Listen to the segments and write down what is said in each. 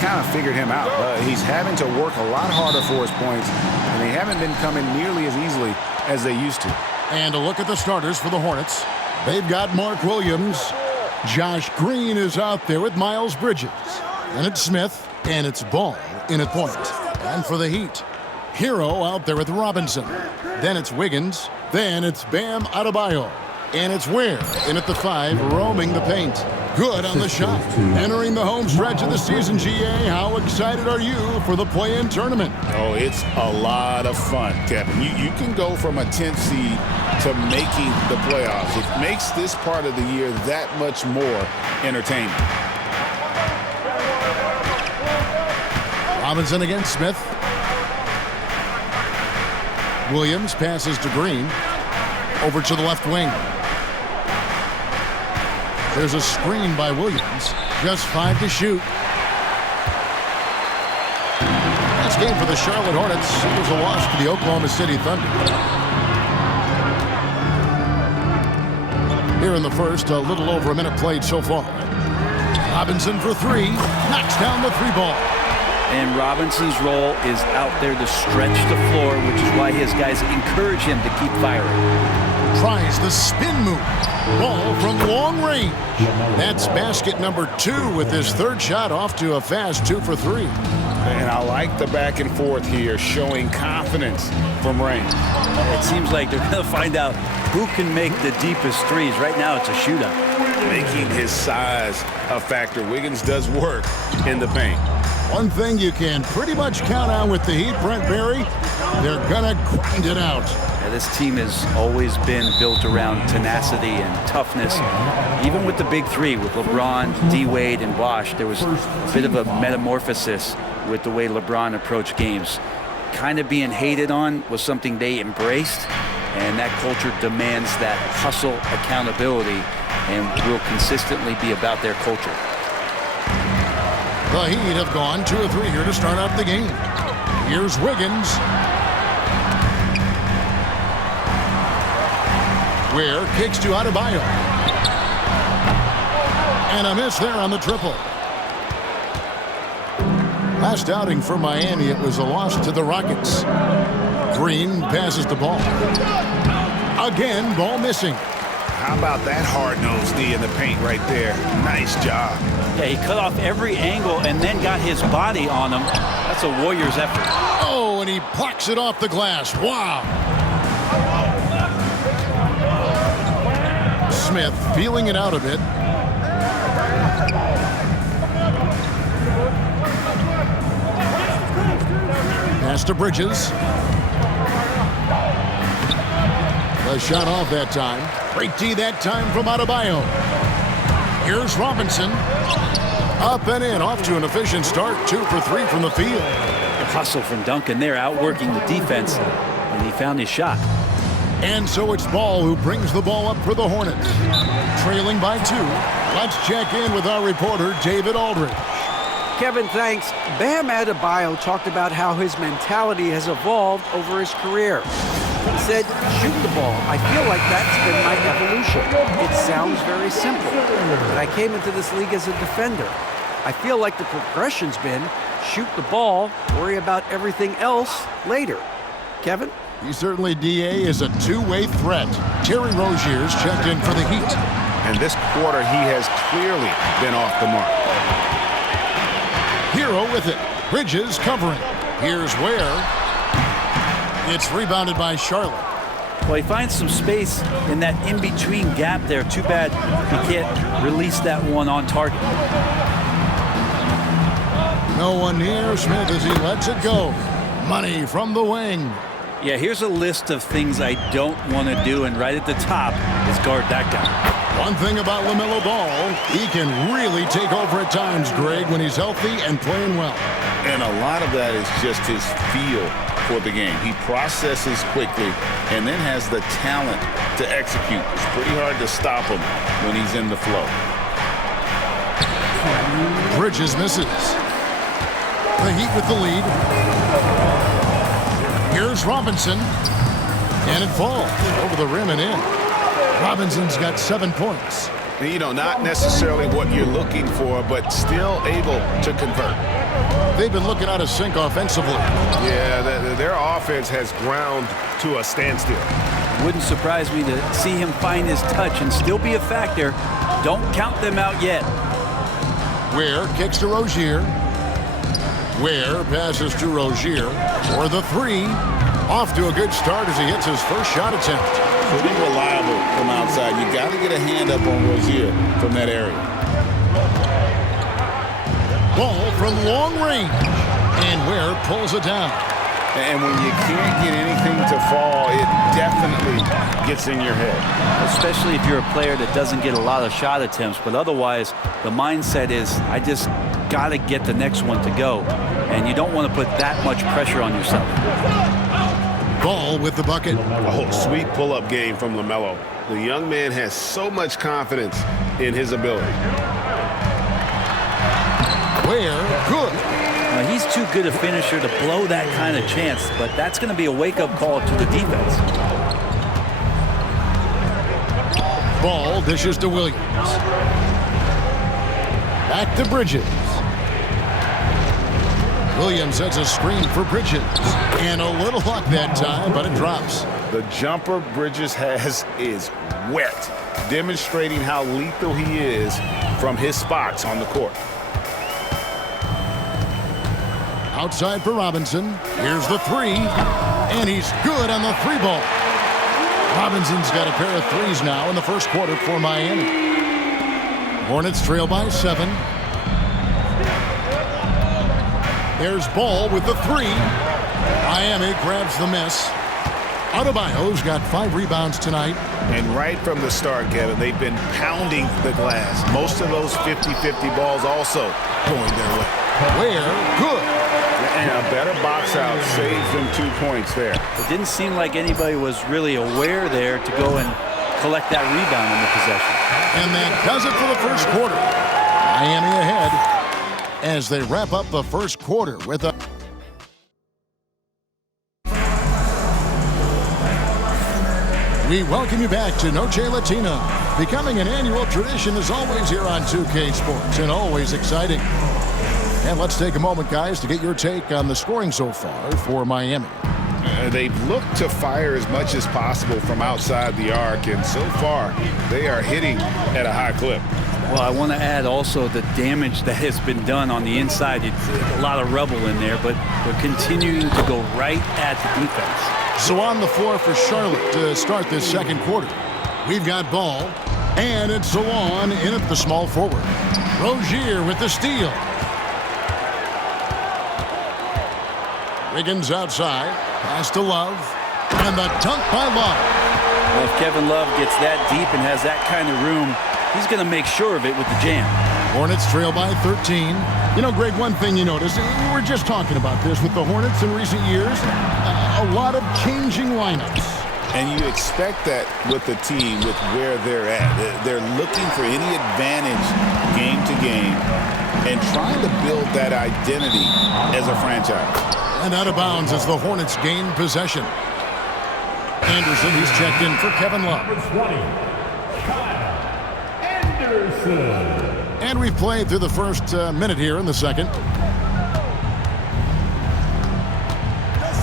kind of figured him out. He's having to work a lot harder for his points, and they haven't been coming nearly as easily as they used to. And a look at the starters for the Hornets. They've got Mark Williams. Josh Green is out there with Miles Bridges. And it's Smith, and it's Ball in at point. And for the Heat, Hero out there with Robinson. Then it's Wiggins. Then it's Bam Adebayo. And it's Ware in at the 5, roaming the paint. Good on the shot. Entering the home stretch of the season, GA. How excited are you for the play-in tournament? Oh, it's a lot of fun, Kevin. You can go from a 10th seed to making the playoffs. It makes this part of the year that much more entertaining. Robinson against Smith. Williams passes to Green. Over to the left wing. There's a screen by Williams. Just 5 to shoot. Last game for the Charlotte Hornets. It was a loss to the Oklahoma City Thunder. Here in the first, a little over a minute played so far. Robinson for 3. Knocks down the 3 ball. And Robinson's role is out there to stretch the floor, which is why his guys encourage him to keep firing. Tries the spin move. Ball from long range. That's basket number 2 with his 3rd shot off to a fast 2 for 3. And I like the back and forth here, showing confidence from range. It seems like they're going to find out who can make the deepest threes. Right now it's a shootout. Making his size a factor. Wiggins does work in the paint. One thing you can pretty much count on with the Heat, Brent Barry, they're going to grind it out. This team has always been built around tenacity and toughness. Even with the big 3, with LeBron, D-Wade, and Bosh, there was a bit of a metamorphosis with the way LeBron approached games. Kind of being hated on was something they embraced, and that culture demands that hustle accountability and will consistently be about their culture. The Heat have gone 2 of 3 here to start out the game. Here's Wiggins. Ware kicks to Adebayo. And a miss there on the triple. Last outing for Miami, it was a loss to the Rockets. Green passes the ball. Again, ball missing. How about that hard-nosed knee in the paint right there? Nice job. Yeah, he cut off every angle and then got his body on him. That's a Warriors effort. Oh, and he plucks it off the glass. Wow. Smith feeling it out a bit. Pass to Bridges. The shot off that time. Great D that time from Adebayo. Here's Robinson. Up and in, off to an efficient start. 2 for 3 from the field. The hustle from Duncan there, outworking the defense, and he found his shot. And so it's Ball who brings the ball up for the Hornets. Trailing by 2. Let's check in with our reporter, David Aldridge. Kevin, thanks. Bam Adebayo talked about how his mentality has evolved over his career. He said, shoot the ball. I feel like that's been my evolution. It sounds very simple, but I came into this league as a defender. I feel like the progression's been shoot the ball, worry about everything else later. Kevin? He certainly, DA, is a two-way threat. Terry Rozier's checked in for the Heat. And this quarter, he has clearly been off the mark. Hero with it. Bridges covering. Here's Ware. It's rebounded by Charlotte. Well, he finds some space in that in-between gap there. Too bad he can't release that one on target. No one near Smith as he lets it go. Money from the wing. Yeah, here's a list of things I don't want to do, and right at the top is guard that guy. One thing about LaMelo Ball, he can really take over at times, Greg, when he's healthy and playing well. And a lot of that is just his feel for the game. He processes quickly and then has the talent to execute. It's pretty hard to stop him when he's in the flow. Bridges misses. The Heat with the lead. Here's Robinson. And it falls over the rim and in. Robinson's got 7 points. You know, not necessarily what you're looking for, but still able to convert. They've been looking out of sync offensively. Yeah, their offense has ground to a standstill. Wouldn't surprise me to see him find his touch and still be a factor. Don't count them out yet. Ware kicks to Rozier. Ware passes to Rozier for the three. Off to a good start as he hits his first shot attempt. Pretty reliable from outside. You got to get a hand up on Rozier from that area. Ball from long range. And Ware pulls it down. And when you can't get anything to fall, it definitely gets in your head. Especially if you're a player that doesn't get a lot of shot attempts. But otherwise, the mindset is, I just got to get the next one to go. And you don't want to put that much pressure on yourself. Ball with the bucket. Oh, sweet pull-up game from LaMelo. The young man has so much confidence in his ability. Ware, good. Now, he's too good a finisher to blow that kind of chance, but that's going to be a wake-up call to the defense. Ball dishes to Williams. Back to Bridges. Williams sets a screen for Bridges. And a little luck that time, but it drops. The jumper Bridges has is wet, demonstrating how lethal he is from his spots on the court. Outside for Robinson. Here's the three. And he's good on the three ball. Robinson's got a pair of threes now in the first quarter for Miami. Hornets trail by 7. There's Ball with the three. Miami grabs the miss. Adebayo's got 5 rebounds tonight. And right from the start, Kevin, they've been pounding the glass. Most of those 50-50 balls also going their way. Ware, good. And a better box out saves them 2 points there. It didn't seem like anybody was really aware there to go and collect that rebound in the possession. And that does it for the first quarter. Miami ahead as they wrap up the first quarter with a... We welcome you back to Noche Latina. Becoming an annual tradition is always here on 2K Sports and always exciting. And let's take a moment, guys, to get your take on the scoring so far for Miami. They've looked to fire as much as possible from outside the arc, and so far they are hitting at a high clip. Well, I want to add also the damage that has been done on the inside. It's a lot of rubble in there, but they're continuing to go right at the defense. So on the floor for Charlotte to start this second quarter, we've got Ball, and it's Salon in at the small forward. Rozier with the steal. Wiggins outside, pass to Love, and the dunk by Love. Well, if Kevin Love gets that deep and has that kind of room, he's going to make sure of it with the jam. Hornets trail by 13. You know, Greg, one thing you notice, we were just talking about this with the Hornets in recent years, a lot of changing lineups. And you expect that with the team, with where they're at. They're looking for any advantage game to game and trying to build that identity as a franchise. And out of bounds as the Hornets gain possession. Anderson, he's checked in for Kevin Love. And we've played through the first minute here in the second.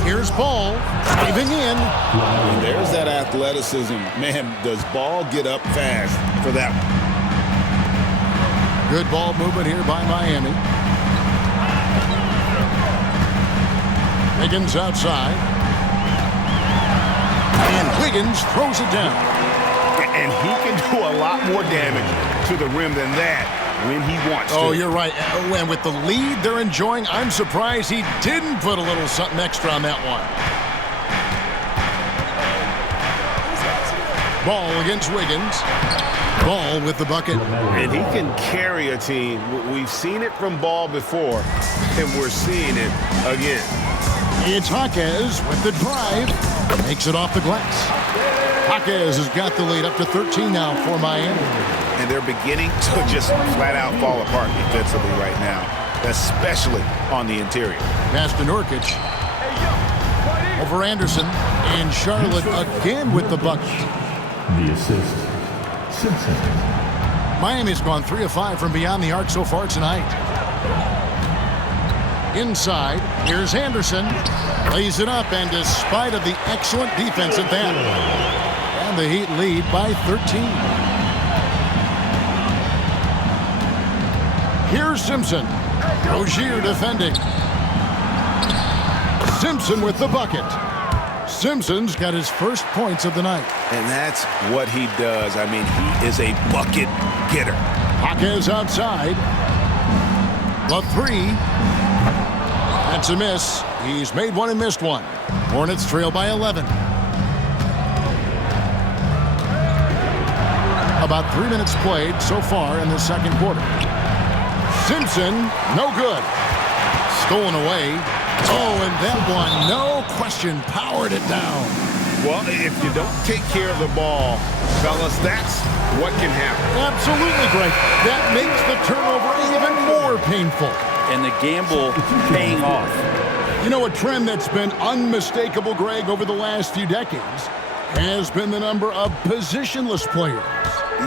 Here's Ball, driving in. And there's that athleticism. Man, does Ball get up fast for that one. Good ball movement here by Miami. Wiggins outside. And Wiggins throws it down. And he can do a lot more damage to the rim than that when he wants to. Oh, you're right. And with the lead they're enjoying, I'm surprised he didn't put a little something extra on that one. Ball against Wiggins. Ball with the bucket. And he can carry a team. We've seen it from Ball before, and we're seeing it again. It's Jaquez with the drive. Makes it off the glass. Jaquez has got the lead up to 13 now for Miami. And they're beginning to just flat out fall apart defensively right now, especially on the interior. Pass to Nurkic. Over Anderson. And Charlotte again with the bucket. The assist, Simpson. Miami's gone 3 of 5 from beyond the arc so far tonight. Inside, here's Anderson. Lays it up, and despite of the excellent defense at that, and the Heat lead by 13. Here's Simpson. Rozier defending. Simpson with the bucket. Simpson's got his first points of the night. And that's what he does. I mean, he is a bucket getter. Jaquez outside. The three. That's a miss. He's made one and missed one. Hornets trail by 11. About 3 minutes played so far in the second quarter. Simpson, no good. Stolen away. Oh, and that one, no question, powered it down. Well, if you don't take care of the ball, fellas, that's what can happen. Absolutely, Greg. That makes the turnover even more painful. And the gamble paying off. You know, a trend that's been unmistakable, Greg, over the last few decades has been the number of positionless players.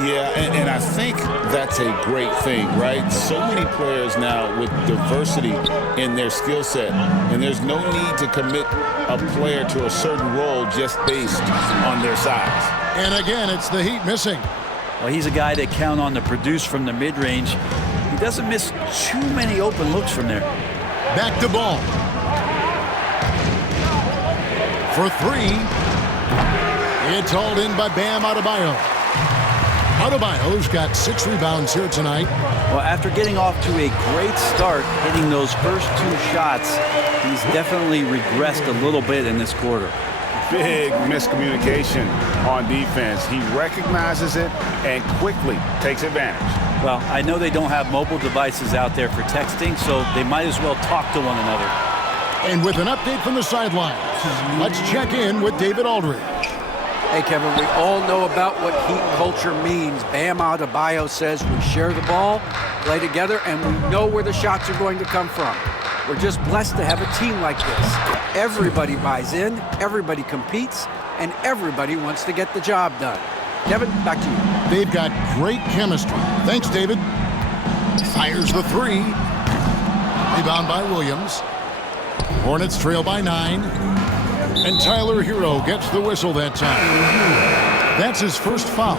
Yeah, and I think that's a great thing, right? So many players now with diversity in their skill set, and there's no need to commit a player to a certain role just based on their size. And again, it's the Heat missing. Well, he's a guy they count on to produce from the mid-range. He doesn't miss too many open looks from there. Back to ball. For three. It's hauled in by Bam Adebayo. Adebayo's got 6 rebounds here tonight. Well, after getting off to a great start, hitting those first 2 shots, he's definitely regressed a little bit in this quarter. Big miscommunication on defense. He recognizes it and quickly takes advantage. Well, I know they don't have mobile devices out there for texting, so they might as well talk to one another. And with an update from the sidelines, let's check in with David Aldridge. Hey, Kevin, we all know about what Heat culture means. Bam Adebayo says we share the ball, play together, and we know where the shots are going to come from. We're just blessed to have a team like this. Everybody buys in, everybody competes, and everybody wants to get the job done. Kevin, back to you. They've got great chemistry. Thanks, David. Fires the three. Rebound by Williams. Hornets trail by 9. And Tyler Hero gets the whistle that time. That's his first foul.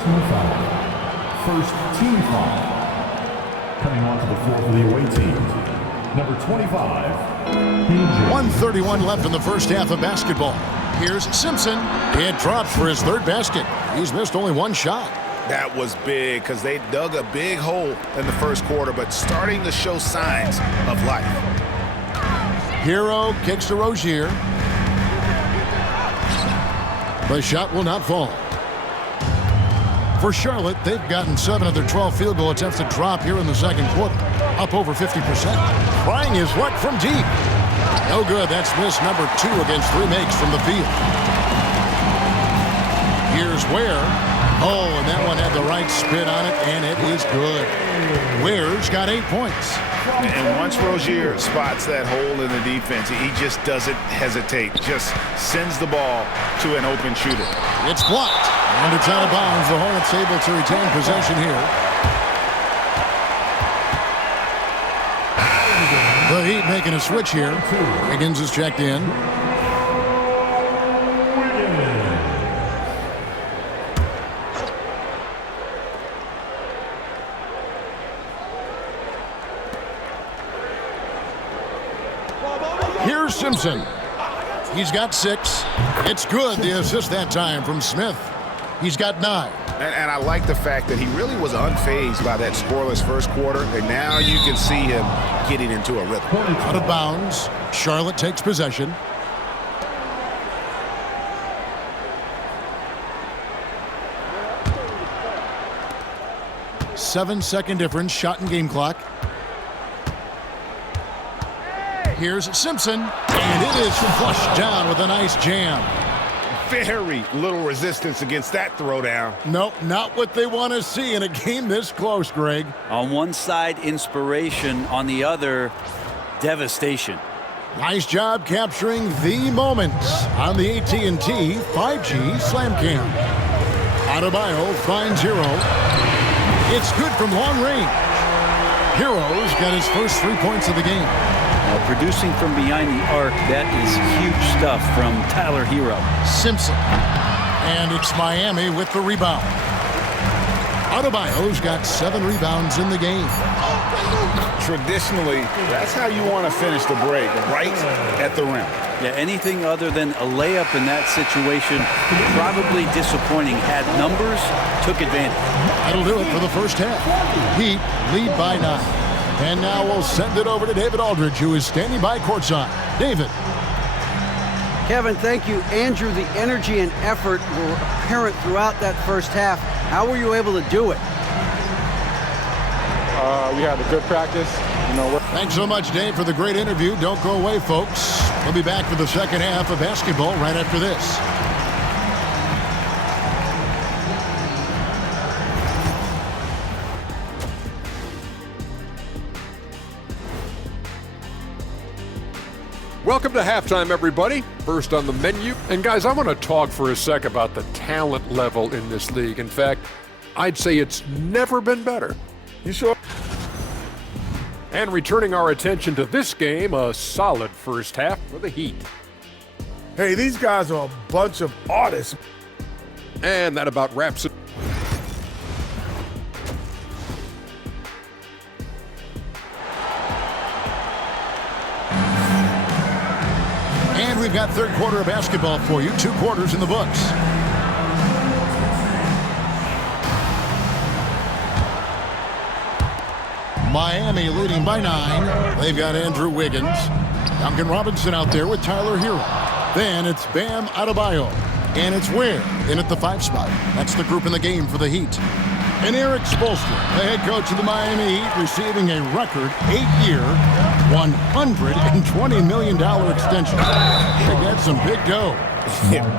First team foul. Coming onto the floor for the away team. Number 25. 1:31 left in the first half of basketball. Here's Simpson. It drops for his third basket. He's missed only 1 shot. That was big because they dug a big hole in the first quarter, but starting to show signs of life. Hero kicks to Rozier. The shot will not fall. For Charlotte, they've gotten 7 of their 12 field goal attempts to drop here in the second quarter, up over 50%. Trying his luck from deep. No good. That's miss number 2 against 3 makes from the field. Here's Ware. Oh, and that one had the right spin on it, and it is good. Ware's got 8 points. And once Rozier spots that hole in the defense, he just doesn't hesitate. Just sends the ball to an open shooter. It's blocked, and it's out of bounds. The Hornets able to retain possession here. The Heat making a switch here. Higgins is checked in. Here's Simpson. He's got 6. It's good. The assist that time from Smith. He's got 9. And I like the fact that he really was unfazed by that scoreless first quarter, and now you can see him getting into a rhythm. Out of bounds. Charlotte takes possession. Seven-second difference, shot and game clock. Here's Simpson, and it is flushed down with a nice jam. Very little resistance against that throwdown. Nope, not what they want to see in a game this close, Greg. On one side, inspiration. On the other, devastation. Nice job capturing the moments on the AT&T 5G Slam Cam. Adebayo finds Hero. It's good from long range. Hero's got his first 3 points of the game. Producing from behind the arc, that is huge stuff from Tyler Hero. Simpson. And it's Miami with the rebound. Adebayo's got 7 rebounds in the game. Traditionally, that's how you want to finish the break, right at the rim. Yeah, anything other than a layup in that situation, probably disappointing. Had numbers, took advantage. That'll do it for the first half. Heat lead by 9. And now we'll send it over to David Aldridge, who is standing by courtside. David. Kevin, thank you. Andrew, the energy and effort were apparent throughout that first half. How were you able to do it? We had a good practice. Thanks so much, Dave, for the great interview. Don't go away, folks. We'll be back for the second half of basketball right after this. Welcome to halftime, everybody. First on the menu. And guys, I want to talk for a sec about the talent level in this league. In fact, I'd say it's never been better. You sure? And returning our attention to this game, a solid first half for the Heat. Hey, these guys are a bunch of artists. And that about wraps it. And we've got third quarter of basketball for you. 2 quarters in the books. Miami leading by 9. They've got Andrew Wiggins. Duncan Robinson out there with Tyler Hero. Then it's Bam Adebayo. And it's Ware in at the 5 spot. That's the group in the game for the Heat. And Eric Spoelstra, the head coach of the Miami Heat, receiving a record 8-year, $120 million extension. They got some big dough.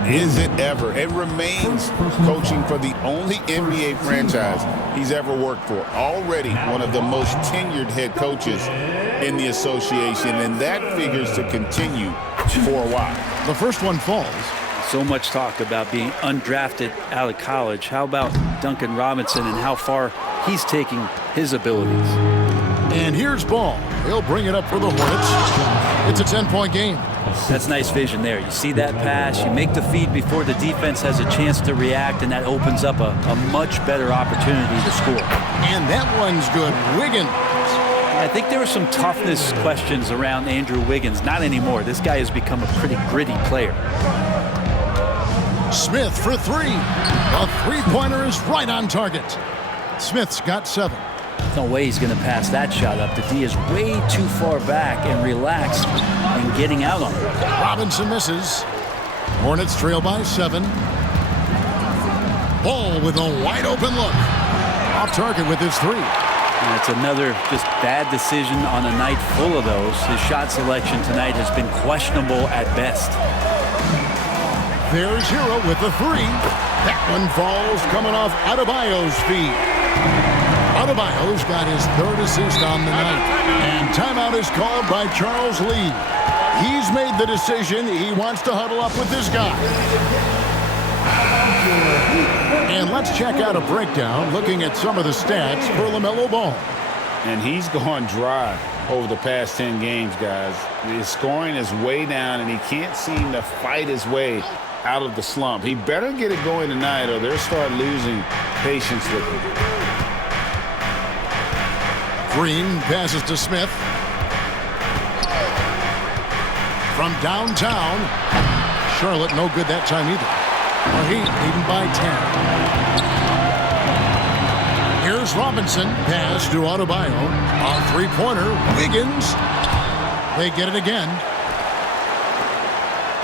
Is it ever? It remains coaching for the only NBA franchise he's ever worked for. Already one of the most tenured head coaches in the association, and that figures to continue for a while. The first one falls. So much talk about being undrafted out of college. How about Duncan Robinson and how far he's taking his abilities? And here's Ball. He'll bring it up for the Hornets. It's a 10-point game. That's nice vision there. You see that pass, you make the feed before the defense has a chance to react, and that opens up a much better opportunity to score. And that one's good. Wiggins. I think there were some toughness questions around Andrew Wiggins. Not anymore. This guy has become a pretty gritty player. Smith for 3. A 3-pointer is right on target. Smith's got 7. No way he's going to pass that shot up. The D is way too far back and relaxed and getting out on it. Robinson misses. Hornets trail by 7. Ball with a wide open look. Off target with his 3. And it's another just bad decision on a night full of those. His shot selection tonight has been questionable at best. There's Hero with the 3. That one falls coming off Adebayo's feet. Adebayo's got his 3rd assist on the night. And timeout is called by Charles Lee. He's made the decision. He wants to huddle up with this guy. And let's check out a breakdown looking at some of the stats for LaMelo Ball. And he's gone dry over the past 10 games, guys. His scoring is way down, and he can't seem to fight his way out of the slump. He better get it going tonight, or they'll start losing patience with him. Green passes to Smith. From downtown. Charlotte no good that time either. The Heat leading by 10. Here's Robinson. Pass to Adebayo. A 3-pointer. Wiggins. They get it again.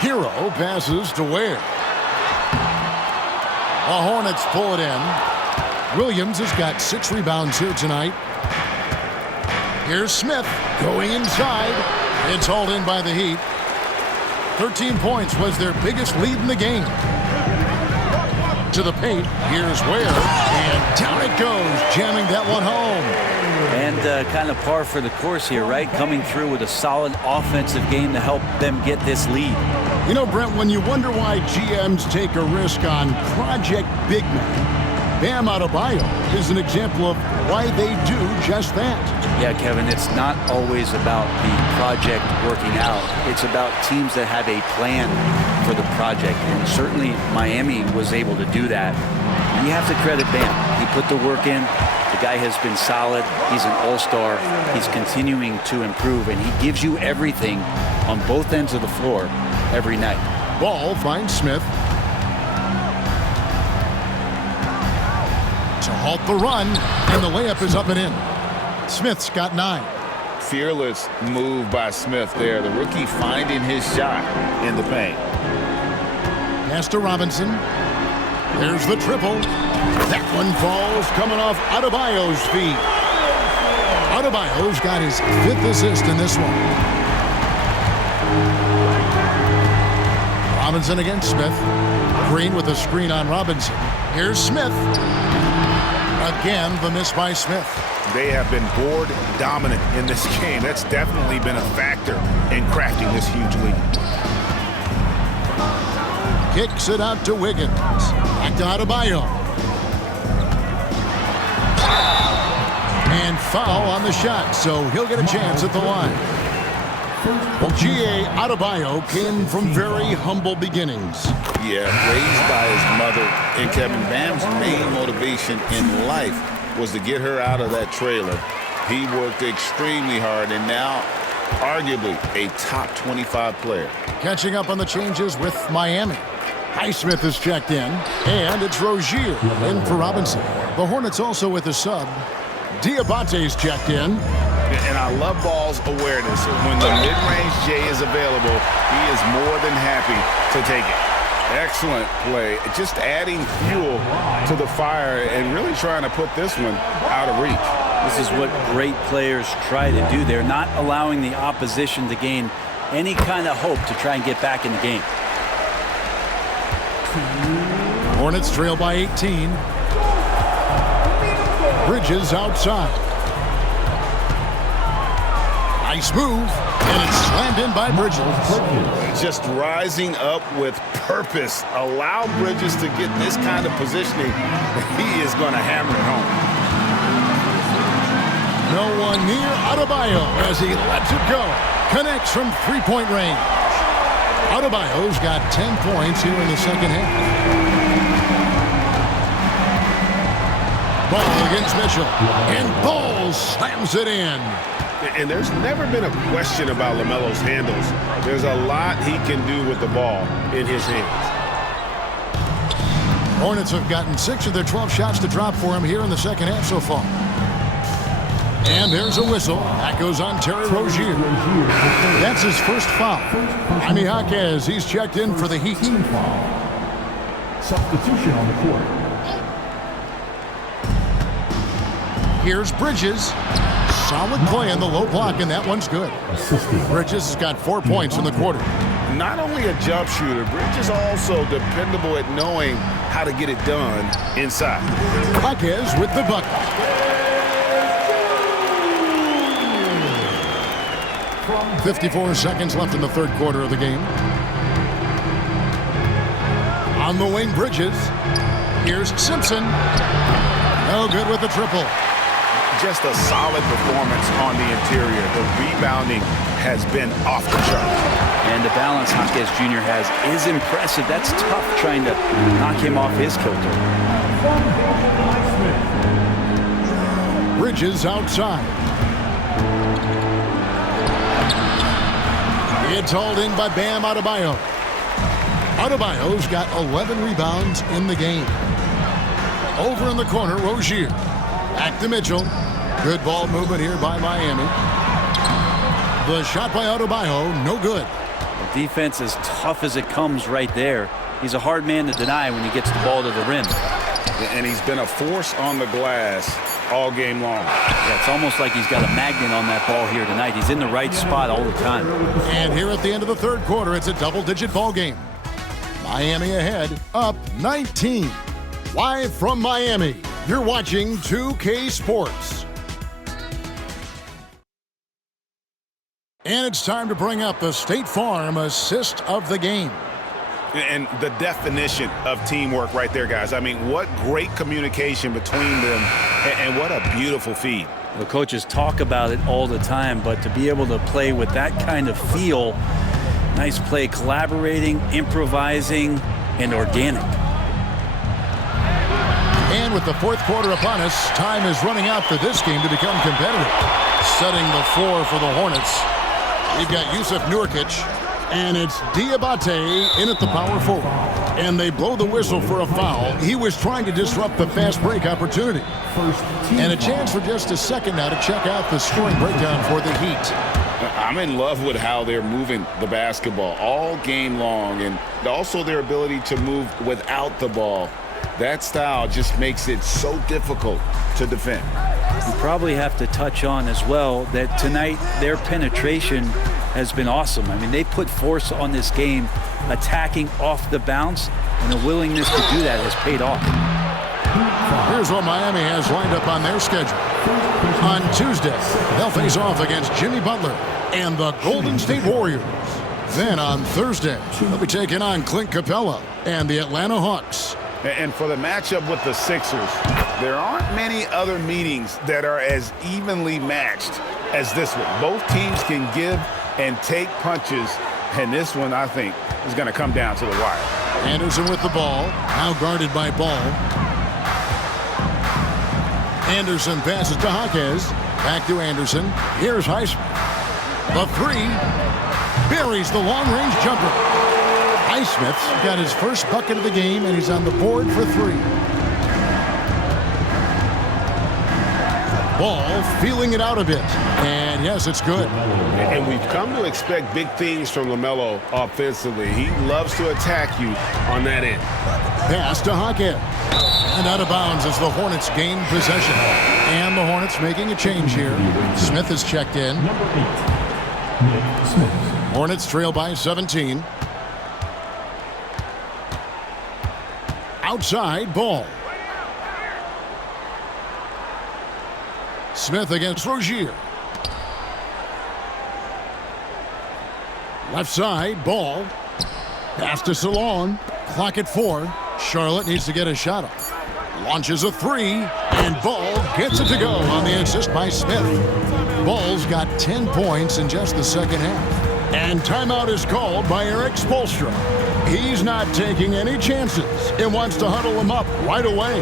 Hero passes to Ware. The Hornets pull it in. Williams has got 6 rebounds here tonight. Here's Smith going inside. It's hauled in by the Heat. 13 points was their biggest lead in the game. To the paint. Here's Ware. And down it goes, jamming that one home. And kind of par for the course here, right? Coming through with a solid offensive game to help them get this lead. You know, Brent, when you wonder why GMs take a risk on project big men, Bam Adebayo is an example of why they do just that. Yeah, Kevin, it's not always about the project working out. It's about teams that have a plan for the project. And certainly Miami was able to do that. And you have to credit Bam. He put the work in. The guy has been solid. He's an all-star. He's continuing to improve. And he gives you everything on both ends of the floor every night. Ball finds Smith. To halt the run, and the layup is up and in. Smith's got 9. Fearless move by Smith there. The rookie finding his shot in the paint. Pass to Robinson. There's the triple. That one falls coming off Adebayo's feet. Adebayo's got his 5th assist in this one. Robinson against Smith. Green with a screen on Robinson. Here's Smith. Again, the miss by Smith. They have been board dominant in this game. That's definitely been a factor in crafting this huge lead. Kicks it out to Wiggins. Back to Adebayo. And foul on the shot, so he'll get a chance at the line. Well, G.A. Adebayo came from very humble beginnings. Yeah, raised by his mother. And Kevin, Bam's main motivation in life was to get her out of that trailer. He worked extremely hard and now arguably a top 25 player. Catching up on the changes with Miami. Highsmith is checked in, and it's Rozier in for Robinson. The Hornets also with a sub. Diabate's checked in. And I love Ball's awareness. When the mid-range J is available, he is more than happy to take it. Excellent play. Just adding fuel to the fire and really trying to put this one out of reach. This is what great players try to do. They're not allowing the opposition to gain any kind of hope to try and get back in the game. Hornets trail by 18. Bridges outside. Nice move, and it's slammed in by Bridges. Just rising up with purpose. Allow Bridges to get this kind of positioning. He is going to hammer it home. No one near Adebayo as he lets it go. Connects from three-point range. Adebayo's got 10 points here in the second half. Ball against Mitchell. And Ball slams it in. And there's never been a question about LaMelo's handles. There's a lot he can do with the ball in his hands. Hornets have gotten 6 of their 12 shots to drop for him here in the second half so far. And there's a whistle. That goes on Terry Rozier. That's his first foul. Jaime Jaquez, he's checked in for the Heat. Substitution on the court. Here's Bridges. Solid play in the low block, and that one's good. Bridges has got 4 points in the quarter. Not only a jump shooter, Bridges also dependable at knowing how to get it done inside. Jaquez with the bucket. 54 seconds left in the third quarter of the game. On the wing, Bridges. Here's Simpson. No good with the triple. Just a solid performance on the interior. The rebounding has been off the charts. And the balance Jaquez Jr. has is impressive. That's tough trying to knock him off his kilter. Bridges outside. It's hauled in by Bam Adebayo. Adebayo's got 11 rebounds in the game. Over in the corner, Rozier. Back to Mitchell. Good ball movement here by Miami. The shot by Adebayo, no good. The defense as tough as it comes right there. He's a hard man to deny when he gets the ball to the rim. And he's been a force on the glass all game long. Yeah, it's almost like he's got a magnet on that ball here tonight. He's in the right spot all the time. And here at the end of the third quarter, it's a double-digit ball game. Miami ahead, up 19. Live from Miami, you're watching 2K Sports. And it's time to bring up the State Farm assist of the game. And the definition of teamwork right there, guys. I mean, what great communication between them, and what a beautiful feed. The coaches talk about it all the time, but to be able to play with that kind of feel, nice play, collaborating, improvising, and organic. And with the fourth quarter upon us, time is running out for this game to become competitive. Setting the floor for the Hornets, we've got Yusuf Nurkic, and it's Diabate in at the power forward. And they blow the whistle for a foul. He was trying to disrupt the fast break opportunity. And a chance for just a second now to check out the scoring breakdown for the Heat. I'm in love with how they're moving the basketball all game long, and also their ability to move without the ball. That style just makes it so difficult to defend. You probably have to touch on as well that tonight their penetration has been awesome. I mean, they put force on this game, attacking off the bounce, and the willingness to do that has paid off. Here's what Miami has lined up on their schedule. On Tuesday, they'll face off against Jimmy Butler and the Golden State Warriors. Then on Thursday, they'll be taking on Clint Capella and the Atlanta Hawks. And for the matchup with the Sixers, there aren't many other meetings that are as evenly matched as this one. Both teams can give and take punches, and this one, I think, is going to come down to the wire. Anderson with the ball, now guarded by Ball. Anderson passes to Jaquez. Back to Anderson. Here's Highsmith. The three. Buries the long-range jumper. Highsmith's got his first bucket of the game, and he's on the board for three. Ball feeling it out a bit. And yes, it's good. And we've come to expect big things from LaMelo offensively. He loves to attack you on that end. Pass to Jaquez. And out of bounds as the Hornets gain possession. And the Hornets making a change here. Smith has checked in. Hornets trail by 17. Outside, Ball. Smith against Rozier. Left side, Ball. Pass to Salon. Clock at 4. Charlotte needs to get a shot off. Launches a three, and Ball gets it to go on the assist by Smith. Ball's got 10 points in just the second half. And timeout is called by Eric Spoelstra. He's not taking any chances and wants to huddle him up right away.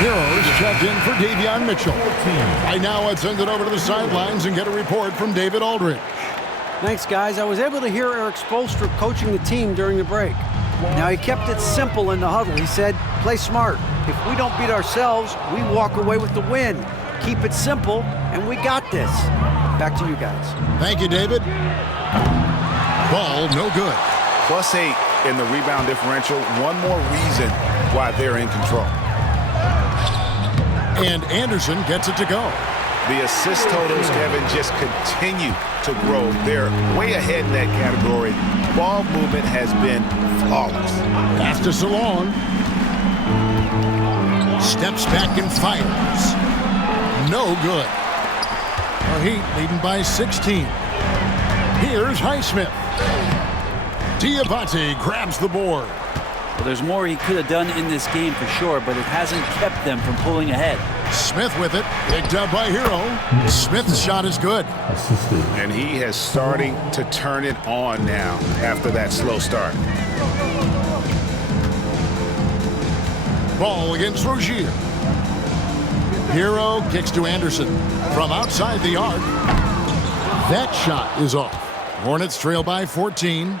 Heroes checked in for Davion Mitchell. Right now, let's send it over to the sidelines and get a report from David Aldridge. Thanks, guys. I was able to hear Eric Spoelstra coaching the team during the break. Now, he kept it simple in the huddle. He said, play smart. If we don't beat ourselves, we walk away with the win. Keep it simple, and we got this. Back to you guys. Thank you, David. Ball, no good. +8 in the rebound differential. One more reason why they're in control. And Anderson gets it to go. The assist totals, Kevin, just continue to grow. They're way ahead in that category. Ball movement has been flawless. Pass to Salon. Steps back and fires. No good. The Heat leading by 16. Here's Highsmith. Diabate grabs the board. Well, there's more he could have done in this game for sure, but it hasn't kept them from pulling ahead. Smith with it. Picked up by Hero. Smith's shot is good. And he is starting to turn it on now after that slow start. Ball against Rozier. Hero kicks to Anderson. From outside the arc. That shot is off. Hornets trail by 14.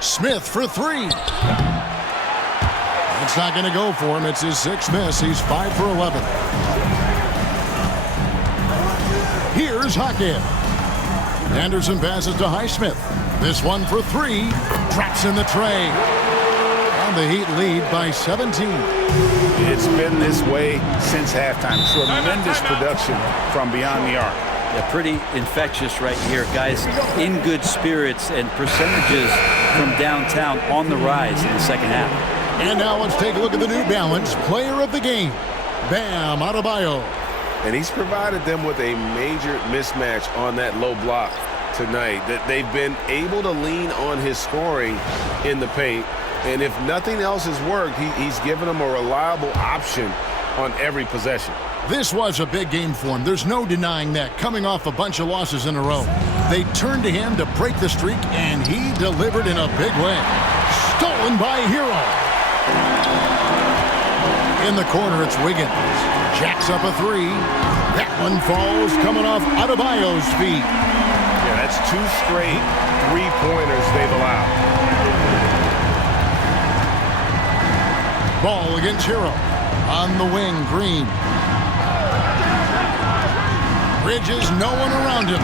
Smith for three. It's not going to go for him. It's his sixth miss. He's 5 for 11. Here's Jaquez. Anderson passes to Highsmith. This one for three. Drops in the tray. And the Heat lead by 17. It's been this way since halftime. Tremendous production from beyond the arc. Yeah, pretty infectious right here. Guys in good spirits and percentages from downtown on the rise in the second half. And now let's take a look at the New Balance player of the game. Bam Adebayo. And he's provided them with a major mismatch on that low block tonight. That they've been able to lean on his scoring in the paint. And if nothing else has worked, he's given them a reliable option on every possession. This was a big game for him. There's no denying that. Coming off a bunch of losses in a row. They turned to him to break the streak, and he delivered in a big way. Stolen by Hero. In the corner, it's Wiggins. Jacks up a three. That one falls coming off Adebayo's feet. Yeah, that's 2 straight three-pointers they've allowed. Ball against Hero. On the wing, Green. Bridges, no one around him.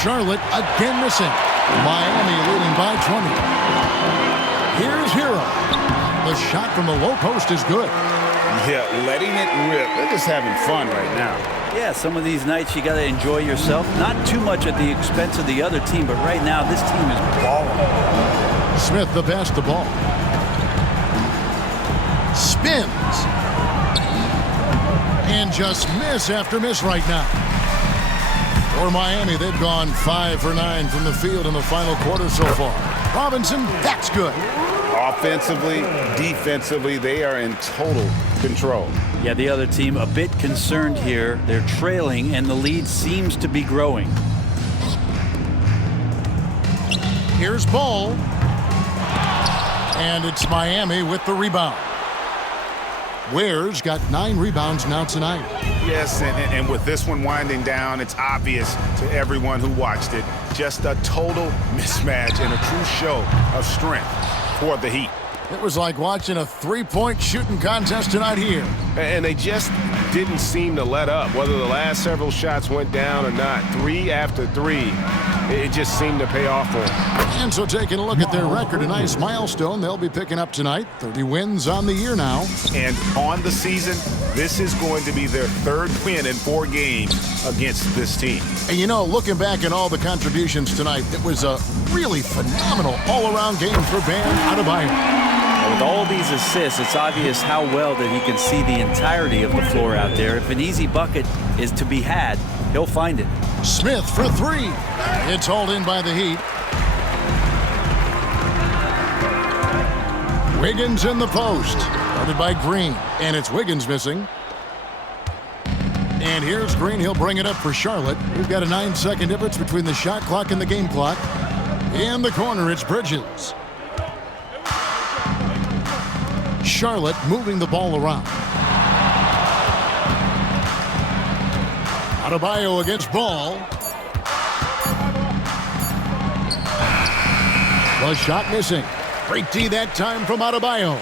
Charlotte again missing. Miami leading by 20. Here's Hero. The shot from the low post is good. Yeah, letting it rip. They're just having fun right now. Yeah, some of these nights you got to enjoy yourself. Not too much at the expense of the other team, but right now this team is balling. Smith the pass the ball. Spins. And just miss after miss right now. For Miami, they've gone 5 for 9 from the field in the final quarter so far. Robinson, that's good. Offensively, defensively, they are in total control. Yeah, the other team a bit concerned here. They're trailing, and the lead seems to be growing. Here's Ball. And it's Miami with the rebound. Ware's got 9 rebounds now tonight. Yes, and with this one winding down, it's obvious to everyone who watched it. Just a total mismatch and a true show of strength for the Heat. It was like watching a three-point shooting contest tonight here. And they just didn't seem to let up. Whether the last several shots went down or not, 3 after 3, it just seemed to pay off for them. And so taking a look at their record, a nice milestone they'll be picking up tonight. 30 wins on the year now. And on the season, this is going to be their 3rd win in 4 games against this team. And you know, looking back at all the contributions tonight, it was a really phenomenal all-around game for Bam Adebayo. With all these assists, it's obvious how well that he can see the entirety of the floor out there. If an easy bucket is to be had, he'll find it. Smith for 3. It's hauled in by the Heat. Wiggins in the post. Guarded by Green. And it's Wiggins missing. And here's Green. He'll bring it up for Charlotte. We've got a 9-second difference between the shot clock and the game clock. In the corner, it's Bridges. Charlotte moving the ball around. Adebayo against Ball. The shot missing. Great D that time from Adebayo.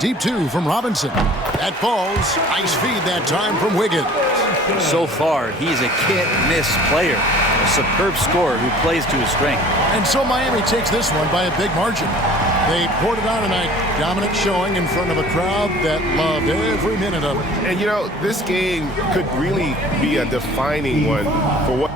Deep 2 from Robinson. That falls. Nice feed that time from Wiggins. So far, he's a can't-miss player. A superb scorer who plays to his strength. And so Miami takes this one by a big margin. They poured it on tonight. Dominant showing in front of a crowd that loved every minute of it. And, you know, this game could really be a defining one for what